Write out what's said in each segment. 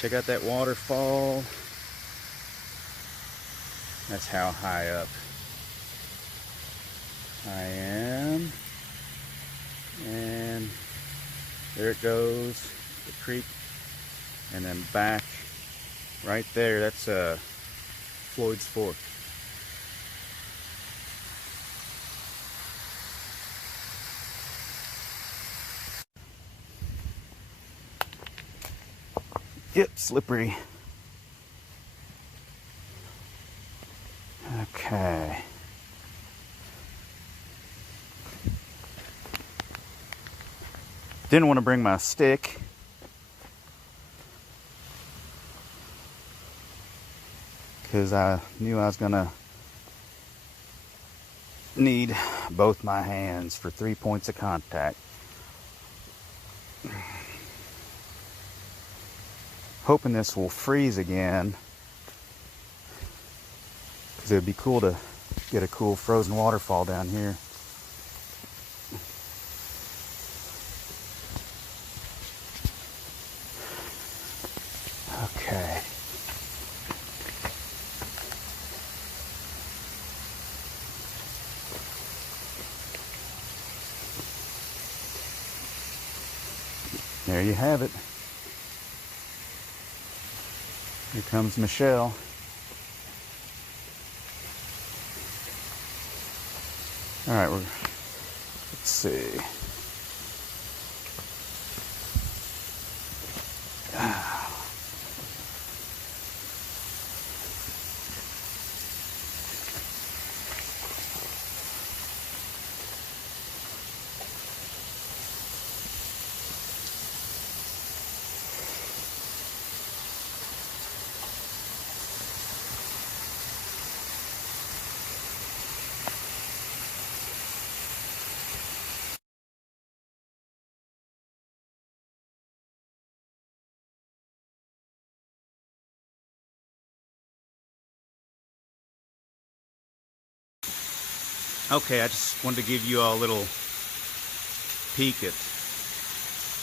Check out that waterfall. That's how high up I am. And there it goes, the creek. And then back right there, that's Floyd's Fork. Yep, slippery. Okay. Didn't want to bring my stick. Because I knew I was gonna need both my hands for 3 points of contact. Hoping this will freeze again, because it would be cool to get a cool frozen waterfall down here. Okay. There you have it. Here comes Michelle. All right, let's see. Okay, I just wanted to give you all a little peek at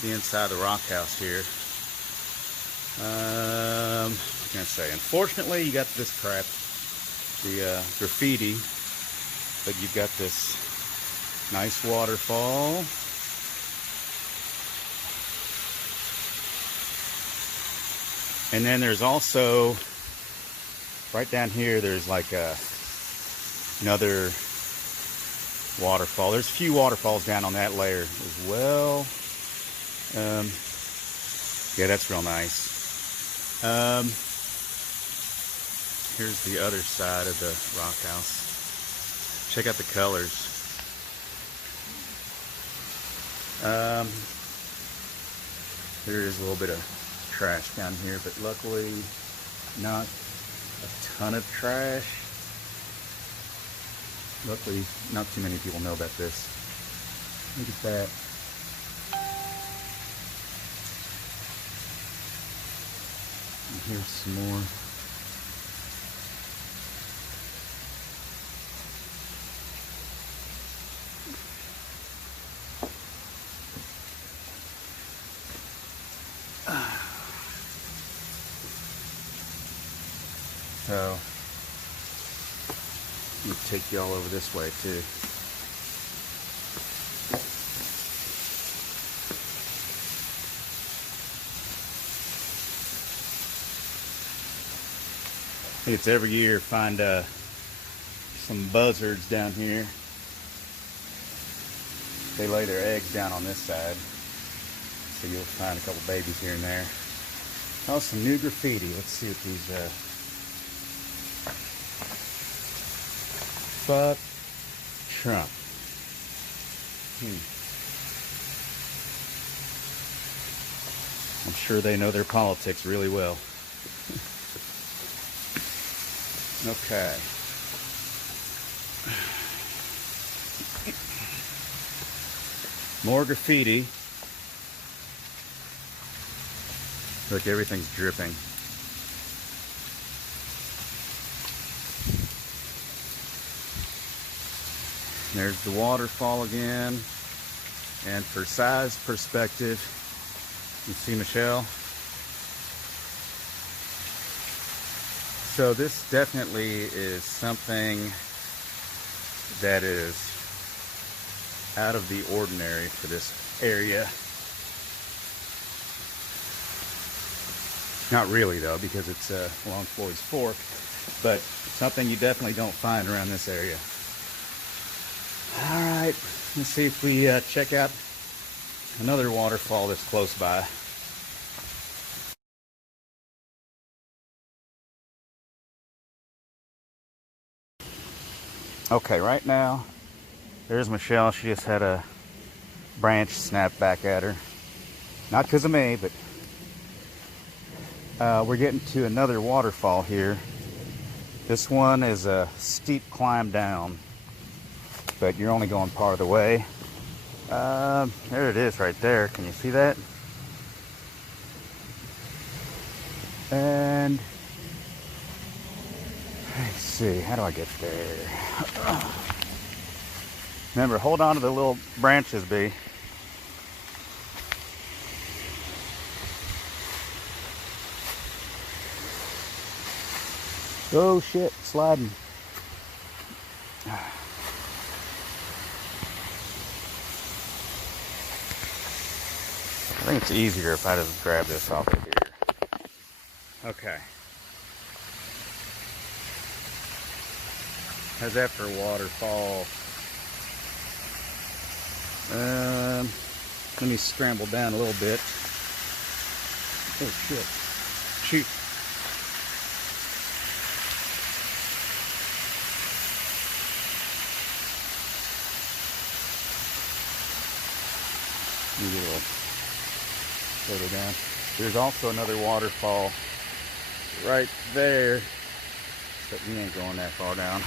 the inside of the rock house here. What can I say? Unfortunately, you got this crap, the graffiti, but you've got this nice waterfall. And then there's also, right down here, there's like another waterfall. There's a few waterfalls down on that layer as well. Yeah, that's real nice. Here's the other side of the rock house. Check out the colors. There is a little bit of trash down here, but luckily not a ton of trash. Luckily, not too many people know about this. Look at that. And here's some more. So, let me take you all over this way too. I think it's every year find some buzzards down here. They lay their eggs down on this side, so you'll find a couple babies here and there. Oh, some new graffiti. Let's see what these fuck Trump. I'm sure they know their politics really well. Okay. More graffiti. Look, everything's dripping. There's the waterfall again. And for size perspective, you see Michelle? So this definitely is something that is out of the ordinary for this area. Not really though, because it's along Floyd's Fork, but something you definitely don't find around this area. All right, let's see if we check out another waterfall that's close by. Okay, right now, there's Michelle. She just had a branch snap back at her. Not because of me, but we're getting to another waterfall here. This one is a steep climb down, but you're only going part of the way. There it is right there. Can you see that? And let's see, how do I get there? Remember, hold on to the little branches, B. Oh shit, sliding. I think it's easier if I just grab this off of here. Okay. How's that for a waterfall? Let me scramble down a little bit. Oh shit. Shoot. Maybe a little further down. There's also another waterfall right there, but we ain't going that far down.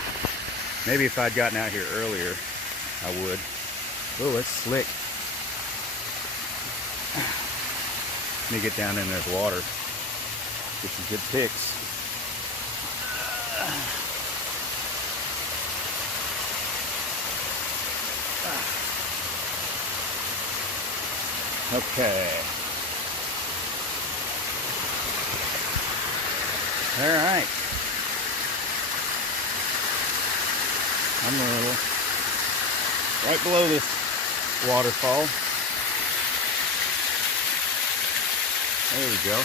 Maybe if I'd gotten out here earlier, I would. Oh, it's slick. Let me get down in this water, get some good pics. Okay. All right. I'm a little right below this waterfall. There we go.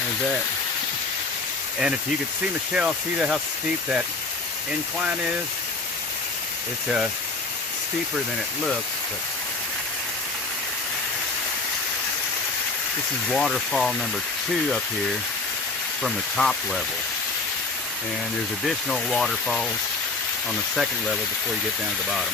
There's that. And if you could see Michelle, see how steep that incline is? It's steeper than it looks, but this is waterfall number 2 up here from the top level. And there's additional waterfalls on the second level before you get down to the bottom.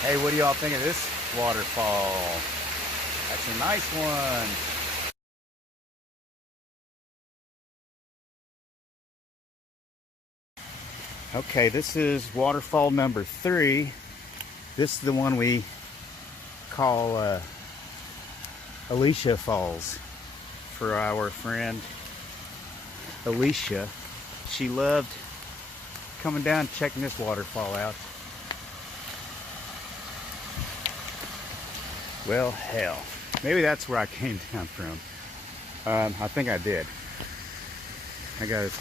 Hey, what do y'all think of this waterfall? That's a nice one. Okay, this is waterfall number 3. This is the one we call Alicia Falls for our friend Alicia. She loved coming down and checking this waterfall out. Well, hell, maybe that's where I came down from. I think I did. I gotta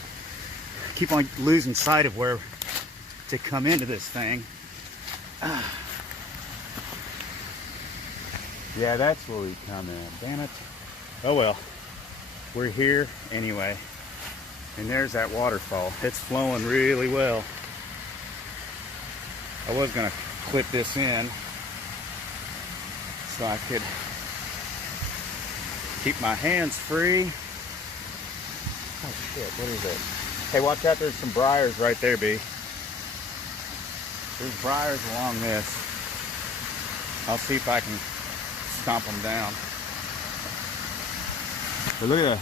keep on losing sight of where to come into this thing. Yeah, that's where we come in. Damn it. Oh well, we're here anyway. And there's that waterfall. It's flowing really well. I was gonna clip this in so I could keep my hands free. Oh shit, what is it? Hey, watch out, there's some briars right there, B. There's briars along this. I'll see if I can stomp them down. But look at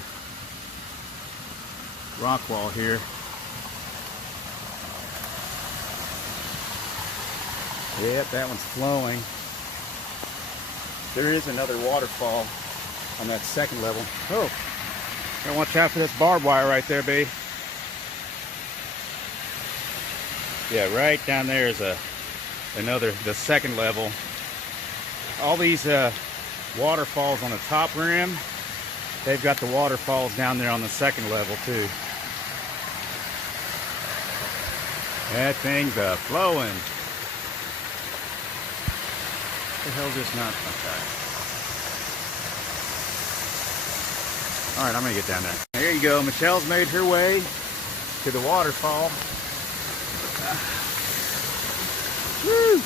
the rock wall here. Yep, that one's flowing. There is another waterfall on that second level. Oh, gotta watch out for this barbed wire right there, B. Yeah, right down there is the second level. All these waterfalls on the top rim, they've got the waterfalls down there on the second level too. That thing's flowing. What the hell is this not? Okay. Alright, I'm gonna get down there. There you go. Michelle's made her way to the waterfall. Woo!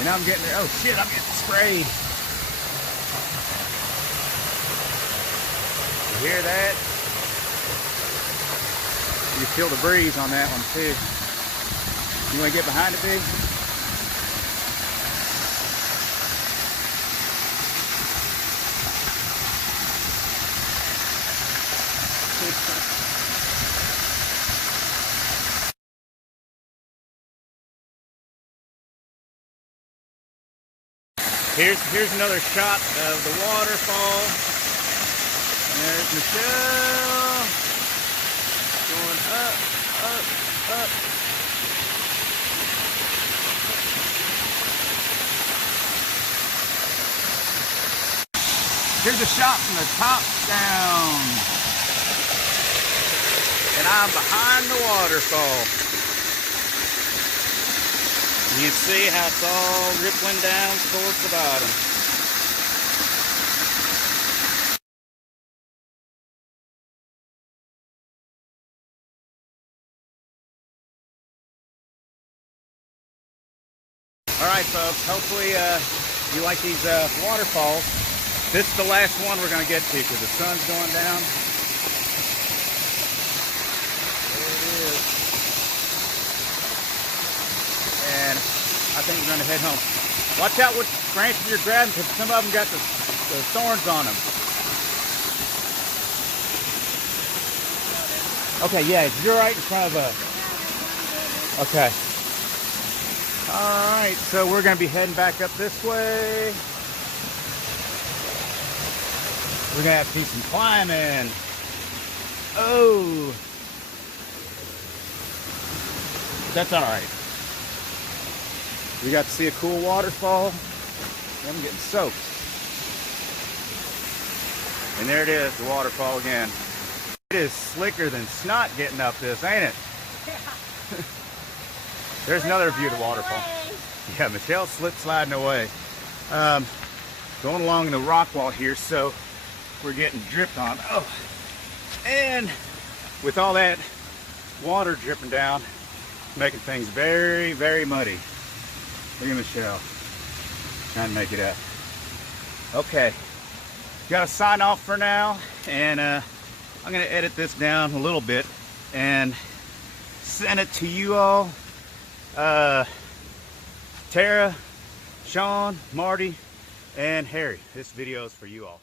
And I'm getting there. Oh shit, I'm getting sprayed. You hear that? You can feel the breeze on that one too. You want to get behind it, Big? Here's another shot of the waterfall. And there's Michelle going up, up, up. Here's a shot from the top down. And I'm behind the waterfall. You can see how it's all rippling down towards the bottom. Alright folks, hopefully you like these waterfalls. This is the last one we're going to get to because the sun's going down. There it is. And I think we're going to head home. Watch out what branches you're grabbing because some of them got the thorns on them. Okay, yeah, you're right in front of us. Okay. Alright, so we're going to be heading back up this way. We're going to have to do some climbing. Oh. That's alright. We got to see a cool waterfall. I'm getting soaked. And there it is, the waterfall again. It is slicker than snot getting up this, ain't it? Yeah. There's another view of the waterfall. Yeah, Michelle's slip sliding away. Going along the rock wall here, so we're getting dripped on. Oh, and with all that water dripping down, making things very, very muddy. Look at Michelle trying to make it up. Okay, got to sign off for now, and I'm going to edit this down a little bit and send it to you all. Tara, Sean, Marty, and Harry. This video is for you all.